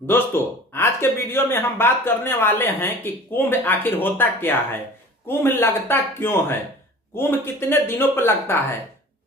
दोस्तों, आज के वीडियो में हम बात करने वाले हैं कि कुंभ आखिर होता क्या है, कुंभ लगता क्यों है, कुंभ कितने दिनों पर लगता है,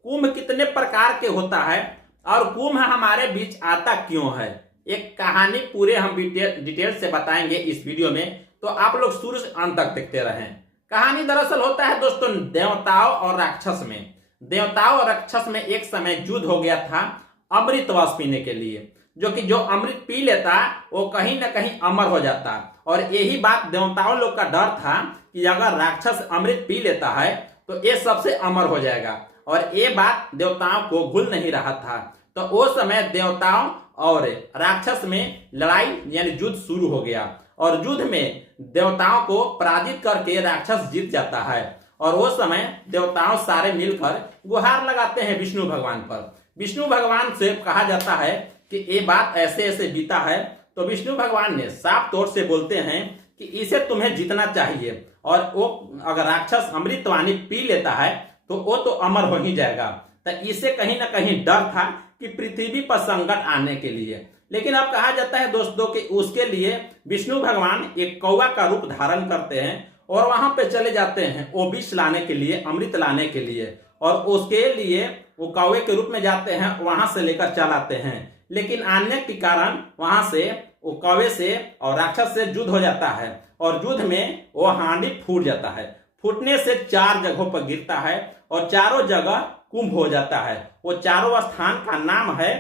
कुंभ कितने प्रकार के होता है और कुंभ हमारे बीच आता क्यों है। एक कहानी पूरे हम डिटेल से बताएंगे इस वीडियो में, तो आप लोग शुरू से अंत तक देखते रहें। कहानी दरअसल होता है दोस्तों देवताओं और राक्षस में। देवताओं और राक्षस में एक समय युद्ध हो गया था अमृत रस पीने के लिए, जो अमृत पी लेता वो कहीं ना कहीं अमर हो जाता। और यही बात देवताओं लोग का डर था कि अगर राक्षस अमृत पी लेता है तो ये सबसे अमर हो जाएगा, और ये बात देवताओं को भूल नहीं रहा था। तो वो समय देवताओं और राक्षस में लड़ाई यानी युद्ध शुरू हो गया, और युद्ध में देवताओं को पराजित करके राक्षस जीत जाता है। और वो समय देवताओं सारे मिलकर गुहार लगाते हैं विष्णु भगवान पर। विष्णु भगवान से कहा जाता है कि ये बात ऐसे ऐसे बीता है, तो विष्णु भगवान ने साफ तौर से बोलते हैं कि इसे तुम्हें जीतना चाहिए, और वो अगर राक्षस अमृत वाणी पी लेता है तो वो तो अमर हो ही जाएगा। तो इसे कहीं ना कहीं डर था कि पृथ्वी पर संकट आने के लिए। लेकिन अब कहा जाता है दोस्तों कि उसके लिए विष्णु भगवान एक कौवा का रूप धारण करते हैं और वहां पे चले जाते हैं वो विष लाने के लिए, अमृत लाने के लिए, और उसके लिए वो कौवे के रूप में जाते हैं, वहां से लेकर चल आते हैं। लेकिन आने के कारण वहां से वो कौवे से और राक्षस से युद्ध हो जाता है, और युद्ध में वो हांडी फूट जाता है। फूटने से 4 जगहों पर गिरता है और चारों जगह कुंभ हो जाता है। वो चारों स्थान का नाम है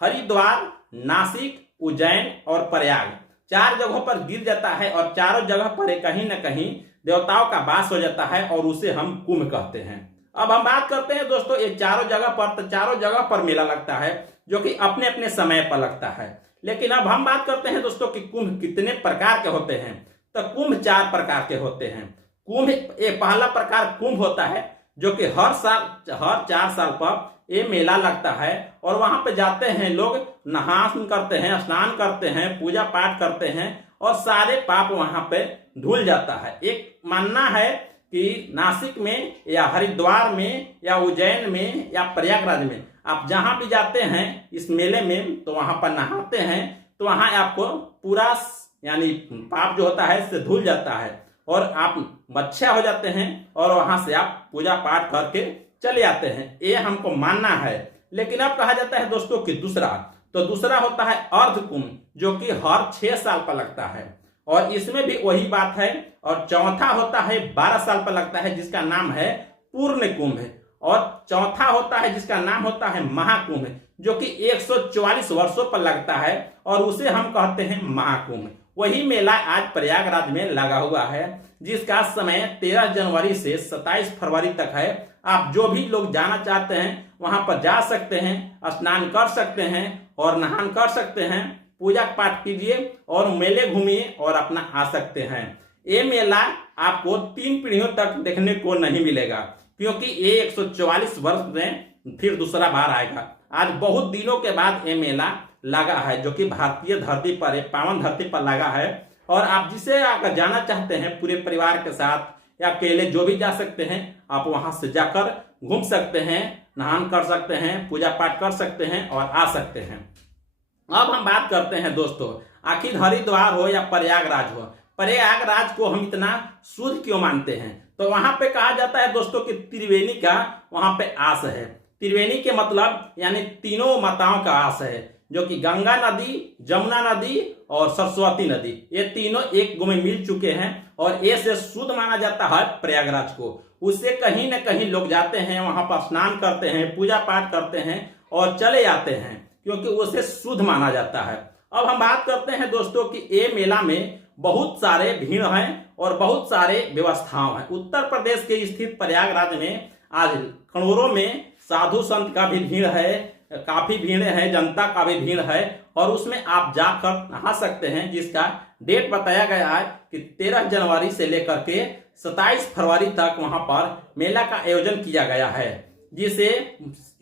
हरिद्वार, नासिक, उज्जैन और प्रयाग। 4 जगहों पर गिर जाता है और चारों जगह पर कहीं न कहीं देवताओं का वास हो जाता है, और उसे हम कुंभ कहते हैं। अब हम बात करते हैं दोस्तों ये चारों जगह पर, तो चारों जगह पर मेला लगता है जो कि अपने अपने समय पर लगता है। लेकिन अब हम बात करते हैं दोस्तों कि कुंभ कितने प्रकार के होते हैं। तो कुंभ 4 प्रकार के होते हैं। कुंभ एक पहला प्रकार कुंभ होता है जो कि हर 4 साल पर ये मेला लगता है, और वहां पे जाते हैं लोग, नहान करते हैं, स्नान करते हैं, पूजा पाठ करते हैं, और सारे पाप वहां पे धुल जाता है। एक मानना है कि नासिक में या हरिद्वार में या उज्जैन में या प्रयागराज में आप जहां भी जाते हैं इस मेले में, तो वहां पर नहाते हैं, तो वहां आपको पूरा यानी पाप जो होता है इससे धुल जाता है, और आप बच्चा हो जाते हैं, और वहां से आप पूजा पाठ करके चले आते हैं। ये हमको मानना है। लेकिन अब कहा जाता है दोस्तों कि दूसरा होता है अर्ध कुंभ, जो कि हर 6 साल पर लगता है, और इसमें भी वही बात है। और चौथा होता है 12 साल पर लगता है, जिसका नाम है पूर्ण कुंभ, और चौथा होता है जिसका नाम होता है महाकुंभ, जो कि 144 वर्षों पर लगता है, और उसे हम कहते हैं महाकुंभ। वही मेला आज प्रयागराज में लगा हुआ है, जिसका समय 13 जनवरी से 27 फरवरी तक है। आप जो भी लोग जाना चाहते हैं वहां पर जा सकते हैं, स्नान कर सकते हैं और नहान कर सकते हैं, पूजा पाठ कीजिए और मेले घूमिए और अपना आ सकते हैं। ये मेला आपको 3 पीढ़ियों तक देखने को नहीं मिलेगा, क्योंकि ये 144 वर्ष में फिर दूसरा बार आएगा। आज बहुत दिनों के बाद ये मेला लगा है, जो कि भारतीय धरती पर, पावन धरती पर लगा है। और आप जिसे अगर जाना चाहते हैं पूरे परिवार के साथ या अकेले, जो भी जा सकते हैं, आप वहां से जाकर घूम सकते हैं, नहान कर सकते हैं, पूजा पाठ कर सकते हैं और आ सकते हैं। अब हम बात करते हैं दोस्तों, आखिर हरिद्वार हो या प्रयागराज हो, प्रयागराज को हम इतना शुद्ध क्यों मानते हैं। तो वहां पे कहा जाता है दोस्तों कि त्रिवेणी का वहां पे आस है। त्रिवेणी के मतलब यानी तीनों माताओं का आस है, जो कि गंगा नदी, जमुना नदी और सरस्वती नदी, ये तीनों एक में मिल चुके हैं, और ये से शुद्ध माना जाता है प्रयागराज को। उससे कहीं न कहीं लोग जाते हैं, वहां पर स्नान करते हैं, पूजा पाठ करते हैं और चले आते हैं, क्योंकि उसे शुद्ध माना जाता है। अब हम बात करते हैं दोस्तों कि ये मेला में बहुत सारे भीड़ हैं और बहुत सारे व्यवस्थाओं हैं। उत्तर प्रदेश के स्थित प्रयागराज में आज करोड़ों में साधु संत का भी भीड़ है, काफी भीड़ है, जनता का भी भीड़ है, और उसमें आप जाकर नहा सकते हैं, जिसका डेट बताया गया है कि 13 जनवरी से लेकर के 27 फरवरी तक वहां पर मेला का आयोजन किया गया है, जिसे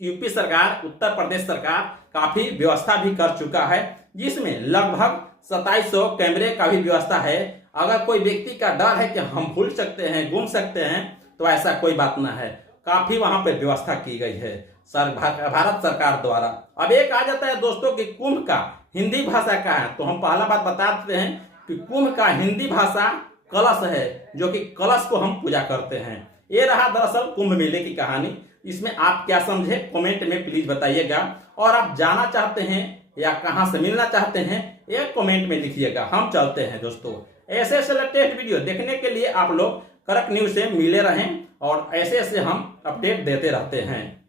यूपी सरकार, उत्तर प्रदेश सरकार काफी व्यवस्था भी कर चुका है, जिसमें लगभग 2700 कैमरे का भी व्यवस्था है। अगर कोई व्यक्ति का डर है कि हम भूल सकते हैं, घूम सकते हैं, तो ऐसा कोई बात ना है, काफी वहां पे व्यवस्था की गई है भारत सरकार द्वारा। अब एक आ जाता है दोस्तों कि कुंभ का हिंदी भाषा का है। तो हम पहला बात बता देते हैं कि कुंभ का हिंदी भाषा कलश है, जो कि कलश को हम पूजा करते हैं। ये रहा दरअसल कुंभ मेले की कहानी। इसमें आप क्या समझे कमेंट में प्लीज बताइएगा, और आप जाना चाहते हैं या कहां से मिलना चाहते हैं ये कमेंट में लिखिएगा। हम चलते हैं दोस्तों, ऐसे ऐसे लेटेस्ट वीडियो देखने के लिए आप लोग कड़क न्यूज से मिले रहें, और ऐसे ऐसे हम अपडेट देते रहते हैं।